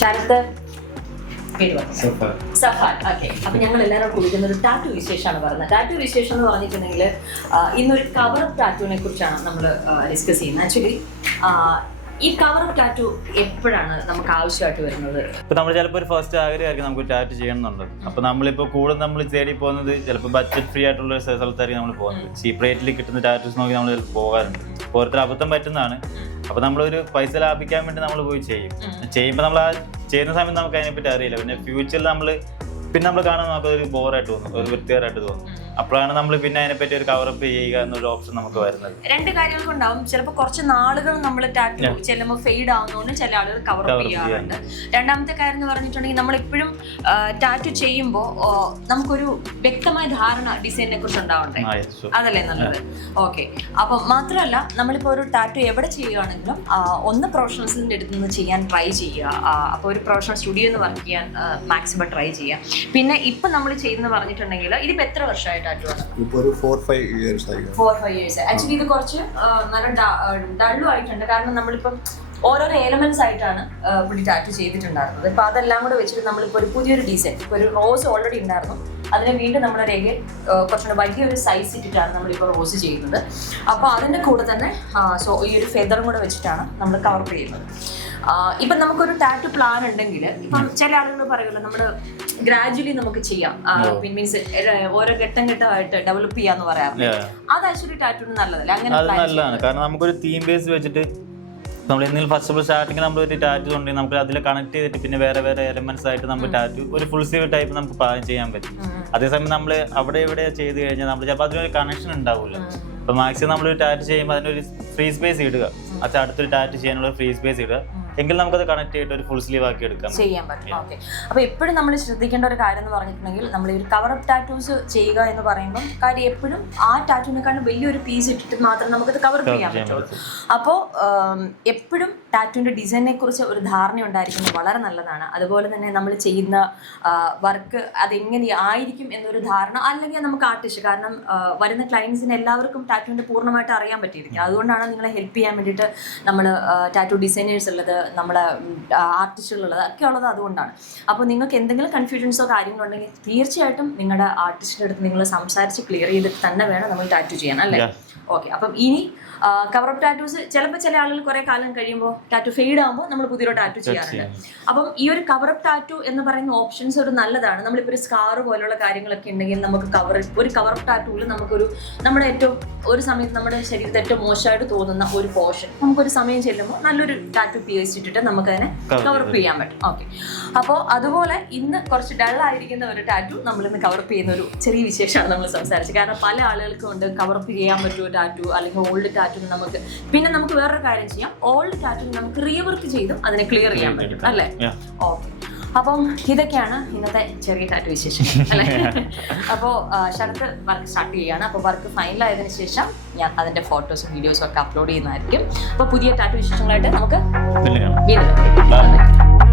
Sarath Safan. Okay, അപ്പൊ ഞങ്ങൾ എല്ലാവരും കുളിക്കുന്ന ഒരു ടാറ്റു വിശേഷമാണ് പറയുന്നത്. ടാറ്റു വിശേഷം എന്ന് പറഞ്ഞിട്ടുണ്ടെങ്കിൽ ഇന്നൊരു കവർ ടാറ്റുവിനെ കുറിച്ചാണ് നമ്മൾ ഡിസ്കസ് ചെയ്യുന്നത്. ആക്ച്വലി ഈ കവർ ടാറ്റു എപ്പോഴാണ് നമുക്ക് ആവശ്യമായിട്ട് വരുന്നത്? ഇപ്പൊ നമ്മൾ ചിലപ്പോൾ ഒരു ഫസ്റ്റ് ആഗ്രഹമായിരിക്കും നമുക്ക് ടാറ്റു ചെയ്യണമെന്നുണ്ട്. അപ്പൊ നമ്മളിപ്പോ കൂടുതൽ നമ്മൾ തേടി പോകുന്നത് ചിലപ്പോൾ ബഡ്ജറ്റ് ഫ്രീ ആയിട്ടുള്ള സ്ഥലത്തായിരിക്കും നമ്മൾ പോകുന്നത്. ചീപ്പ് റേറ്റിൽ കിട്ടുന്ന ടാറ്റൂസ് നോക്കി നമ്മൾ പോകാറുണ്ട്. ഓരോരുത്തർ അബദ്ധം പറ്റുന്നതാണ്. അപ്പൊ നമ്മളൊരു പൈസ ലാഭിക്കാൻ വേണ്ടി നമ്മൾ പോയി ചെയ്യുമ്പോൾ നമ്മൾ ആ ചെയ്യുന്ന സമയത്ത് നമുക്ക് അതിനെപ്പറ്റി അറിയില്ല. പിന്നെ ഫ്യൂച്ചറിൽ നമ്മൾ കാണാൻ നമുക്കൊരു ബോറായിട്ട് തോന്നും, ഒരു വൃത്തികരമായിട്ട് തോന്നും. അപ്പോഴാണ് നമ്മൾ പിന്നെ അതിനെപ്പറ്റി ഒരു കവറപ്പ് ചെയ്യുക എന്നൊരു ഓപ്ഷൻ നമുക്ക് വരുന്നത്. രണ്ട് കാര്യങ്ങൾ ഉണ്ടാവും. ചിലപ്പോൾ കുറച്ച് നാളുകൾ നമ്മൾ ടാറ്റു ചെല്ലുമ്പോൾ ഫെയ്ഡ് ആവുന്നതുകൊണ്ട് ചില ആളുകൾ കവറപ്പ് ചെയ്യാറുണ്ട്. രണ്ടാമത്തെ കാര്യം എന്ന് പറഞ്ഞിട്ടുണ്ടെങ്കിൽ നമ്മളിപ്പോഴും ടാറ്റു ചെയ്യുമ്പോൾ നമുക്കൊരു വ്യക്തമായ ധാരണ ഡിസൈനിനെ കുറിച്ച് ഉണ്ടാവണ്ടേ, അതല്ലേ നല്ലത്? ഓക്കെ, അപ്പം മാത്രമല്ല നമ്മളിപ്പോൾ ഒരു ടാറ്റു എവിടെ ചെയ്യുകയാണെങ്കിലും ഒന്ന് പ്രൊഫഷണൽസിൻ്റെ അടുത്ത് നിന്ന് ചെയ്യാൻ ട്രൈ ചെയ്യുക. അപ്പോൾ ഒരു പ്രൊഫഷണൽ സ്റ്റുഡിയോ എന്ന് വർക്ക് ചെയ്യാൻ മാക്സിമം ട്രൈ ചെയ്യുക. പിന്നെ ഇപ്പം നമ്മൾ ചെയ്യുന്നത് പറഞ്ഞിട്ടുണ്ടെങ്കിൽ ഇതിപ്പോൾ എത്ര വർഷമായിട്ട് ഒരു 4-5 years ആയി. ആക്ച്വലി ഇത് കുറച്ച് നല്ല ഡള്ളു ആയിട്ടുണ്ട്. കാരണം നമ്മളിപ്പം ഓരോരോ എലമെന്റ്സ് ആയിട്ടാണ് ഇവിടെ ടാറ്റു ചെയ്തിട്ടുണ്ടായിരുന്നത്. ഇപ്പൊ അതെല്ലാം കൂടെ വെച്ചിട്ട് നമ്മളിപ്പോൾ ഒരു പുതിയൊരു ഡിസൈൻ, ഇപ്പോൾ ഒരു റോസ് ഓൾറെഡി ഉണ്ടായിരുന്നു, അതിനെ വീണ്ടും നമ്മുടെ രേഖയിൽ കുറച്ചുകൂടെ വലിയൊരു സൈസ് ഇട്ടിട്ടാണ് നമ്മളിപ്പോൾ റോസ് ചെയ്യുന്നത്. അപ്പോൾ അതിൻ്റെ കൂടെ തന്നെ ഈ ഒരു ഫെദറും കൂടെ വെച്ചിട്ടാണ് നമ്മൾ കവർ ചെയ്യുന്നത്. ഇപ്പം നമുക്കൊരു ടാറ്റു പ്ലാൻ ഉണ്ടെങ്കിൽ ഇപ്പം ചില ആളുകൾ പറയുമല്ലോ നമ്മൾ ഗ്രാജുവലി നമുക്ക് ചെയ്യാം, മീൻസ് ഓരോ ഘട്ടമായിട്ട് ഡെവലപ്പ് ചെയ്യാന്ന് പറയാറുണ്ട്. അത് ആക്ച്വലി ടാറ്റുവിന് നല്ലതല്ല. അങ്ങനെ നല്ലതാണ്. കാരണം നമുക്കൊരു തീം ബേസ് വെച്ചിട്ട് നമ്മൾ എന്തെങ്കിലും ഫസ്റ്റ് ഓഫ് ഓൾ സ്റ്റാർട്ടിങ് നമ്മൾ ഒരു ടാറ്റു ഉണ്ടെങ്കിൽ നമുക്ക് അതിൽ കണക്ട് ചെയ്തിട്ട് പിന്നെ വേറെ എലമെന്റ്സ് ആയിട്ട് നമുക്ക് ടാറ്റു ഒരു ഫുൾ സ്ലീവ് ടൈപ്പ് നമുക്ക് പ്ലാൻ ചെയ്യാൻ പറ്റും. അതേസമയം നമ്മൾ അവിടെ ഇവിടെ ചെയ്ത് കഴിഞ്ഞാൽ നമ്മൾ ചിലപ്പോൾ അതിനൊരു കണക്ഷൻ ഉണ്ടാവില്ല. അപ്പോൾ മാക്സിമം നമ്മളൊരു ടാറ്റു ചെയ്യുമ്പോൾ അതിനൊരു ഫ്രീ സ്പേസ് ഇടുക, അത് അടുത്തൊരു ടാറ്റു ചെയ്യാനുള്ള ഫ്രീ സ്പേസ് ഇടുക, എങ്കിൽ നമുക്കത് കണക്ട് ചെയ്തിട്ട് ഒരു ഫുൾ സ്ലീവ് ആക്കി എടുക്കാം, ചെയ്യാൻ പറ്റും. ഓക്കെ, അപ്പോൾ എപ്പോഴും നമ്മൾ ശ്രദ്ധിക്കേണ്ട ഒരു കാര്യം എന്ന് പറഞ്ഞിട്ടുണ്ടെങ്കിൽ നമ്മൾ ഈ കവർ അപ്പ് ടാറ്റൂസ് ചെയ്യുക എന്ന് പറയുമ്പോൾ കാര്യം എപ്പോഴും ആ ടാറ്റൂവിനെക്കാളും വലിയൊരു പീസ് ഇട്ടിട്ട് മാത്രമേ നമുക്കത് കവർ ചെയ്യാൻ പറ്റുള്ളൂ. അപ്പോൾ എപ്പോഴും ടാറ്റൂവിൻ്റെ ഡിസൈനെ കുറിച്ച് ഒരു ധാരണ ഉണ്ടായിരിക്കുന്നത് വളരെ നല്ലതാണ്. അതുപോലെ തന്നെ നമ്മൾ ചെയ്യുന്ന വർക്ക് അതെങ്ങനെ ആയിരിക്കും എന്നൊരു ധാരണ, അല്ലെങ്കിൽ നമുക്ക് ആർട്ടിസ്റ്റ്, കാരണം വരുന്ന ക്ലയൻസിന് എല്ലാവർക്കും ടാറ്റൂവിൻ്റെ പൂർണ്ണമായിട്ട് അറിയാൻ പറ്റിയിരിക്കും. അതുകൊണ്ടാണ് നിങ്ങളെ ഹെൽപ്പ് ചെയ്യാൻ വേണ്ടിയിട്ട് നമ്മൾ ടാറ്റൂ ഡിസൈനേഴ്സ് ഉള്ളത്, നമ്മുടെ ആർട്ടിസ്റ്റുകളുള്ളത് ഒക്കെ ഉള്ളത് അതുകൊണ്ടാണ്. അപ്പോൾ നിങ്ങൾക്ക് എന്തെങ്കിലും കൺഫ്യൂഷൻസോ കാര്യങ്ങളോ ഉണ്ടെങ്കിൽ തീർച്ചയായിട്ടും നിങ്ങളുടെ ആർട്ടിസ്റ്റിൻ്റെ അടുത്ത് നിങ്ങൾ സംസാരിച്ച് ക്ലിയർ ചെയ്തിട്ട് തന്നെ വേണം നമ്മൾ ടാറ്റു ചെയ്യാൻ, അല്ലേ? ഓക്കെ, അപ്പം ഇനി കവർ അപ്പ് ടാറ്റൂസ് ചിലപ്പോൾ ചില ആളുകൾ കുറെ കാലം കഴിയുമ്പോൾ ടാറ്റു ഫെയ്ഡ് ആകുമ്പോൾ നമ്മൾ പുതിയൊരു ടാറ്റു ചെയ്യാറുണ്ട്. അപ്പം ഈ ഒരു കവർ അപ്പ് ടാറ്റു എന്ന് പറയുന്ന ഓപ്ഷൻസ് ഒരു നല്ലതാണ്. നമ്മളിപ്പോൾ ഒരു സ്കാർ പോലുള്ള കാര്യങ്ങളൊക്കെ ഉണ്ടെങ്കിൽ നമുക്ക് ഒരു കവർ അപ്പ് ടാറ്റൂവിൽ നമ്മുടെ ഏറ്റവും ഒരു സമയത്ത് നമ്മുടെ ശരീരത്തിൽ ഏറ്റവും മോശമായിട്ട് തോന്നുന്ന ഒരു പോർഷൻ നമുക്കൊരു സമയം ചെല്ലുമ്പോൾ നല്ലൊരു ടാറ്റു ഇട്ടിട്ട് നമുക്കതിനെ കവർ അപ്പ് ചെയ്യാൻ പറ്റും. ഓക്കെ, അപ്പോൾ അതുപോലെ ഇന്ന് കുറച്ച് ഡള്ളായിരിക്കുന്ന ഒരു ടാറ്റു നമ്മളിന്ന് കവർ അപ്പ് ചെയ്യുന്ന ഒരു ചെറിയ വിശേഷമാണ് നമ്മൾ സംസാരിച്ചത്. കാരണം പല ആളുകൾക്കും ഉണ്ട് കവർ അപ്പ് ചെയ്യാൻ പറ്റുമോ ടാറ്റു, അല്ലെങ്കിൽ ഓൾഡ് ടാറ്റു നമുക്ക് വേറൊരു കാര്യം ചെയ്യാം, ഓൾഡ് ടാറ്റു നമുക്ക് റീവർക്ക് ചെയ്തും അതിനെ ക്ലിയർ ചെയ്യാൻ പറ്റും, അല്ലേ? ഓക്കെ, അപ്പം ഇതൊക്കെയാണ് ഇന്നത്തെ ചെറിയ ടാറ്റു വിശേഷം, അല്ലേ? അപ്പോൾ ശരത്ത് വർക്ക് സ്റ്റാർട്ട് ചെയ്യുകയാണ്. അപ്പോൾ വർക്ക് ഫൈനലായതിനു ശേഷം ഞാൻ അതിന്റെ ഫോട്ടോസും വീഡിയോസും ഒക്കെ അപ്ലോഡ് ചെയ്യുന്നതായിരിക്കും. അപ്പോൾ പുതിയ ടാറ്റു വിശേഷങ്ങളായിട്ട് നമുക്ക് വീണ്ടും